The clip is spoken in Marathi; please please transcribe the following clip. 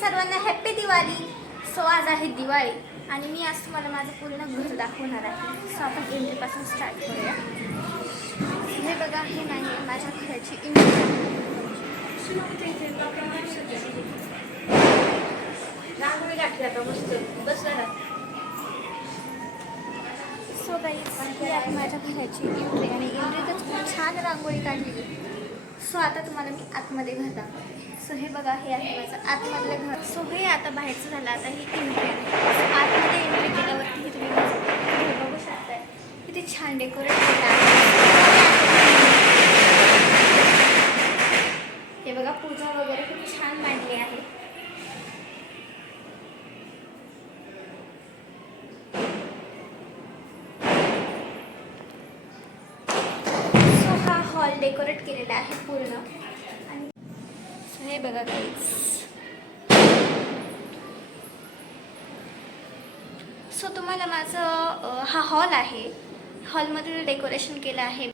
सर्वांना हॅप्पी दिवाळी. सो आज आहे दिवाळी आणि मी आज तुम्हाला माझं पूर्ण घर दाखवणार आहे. सो आपण एंट्रीपासून स्टार्ट करूया. हे बघा, हे नाही माझ्या घराची एंट्री. रांगोळी घातली आता मस्त बसला. सो गाईज, ही आहे माझ्या घराची एंट्री आणि एंट्रीतच खूप छान रांगोळी काढली. सो आता तुम्हाला मी आतमध्ये घर दाखवते. सो हे बघा, हे आहे माझं आतमधलं घर. सो हे आता बाहेरचं झालं, आता ही एंट्री आहे. आतमध्ये एंट्री केल्यावरती हे तुम्ही हे बघू शकताय किती छान डेकोरेट केलं आहे. हे बघा, पूजा वगैरे खूप छान मांडली आहे. हॉल डेकोरेट केलेला आहे पूर्ण. आणि हे बघा गाईज, सो तुम्हाला माझं हा हॉल आहे. हॉलमध्ये डेकोरेशन केलं आहे.